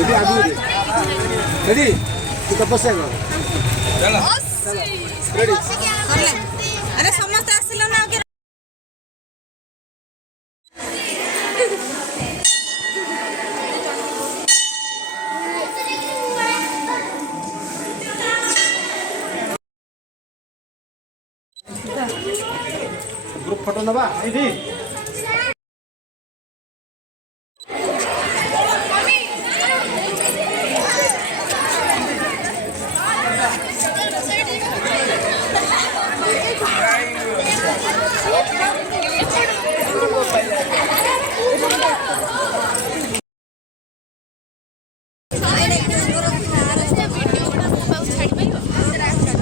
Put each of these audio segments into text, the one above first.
ଏଠି ଆଗକୁ ରେଡି ତୁ ତପସ୍ୟା କର ରେଡି अरे समस्त आसिल ना ग्रुप फोटो नबा एठी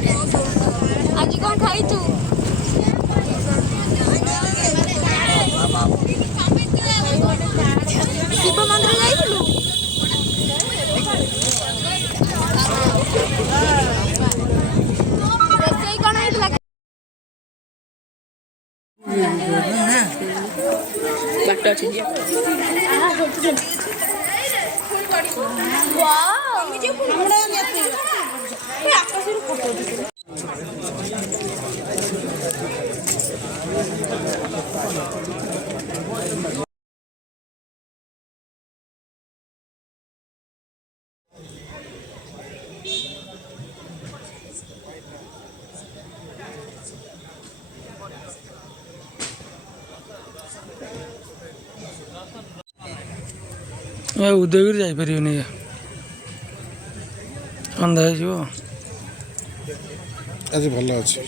आज कौन खाई तू शिव मंदिर जाइलु रोसई कोन हेतला बाट अछि वाओ हमरा नेती ए आकाशରୁ फोटो दिस उदयगिरी जापरिबनी अंधा आज भल अच्छे।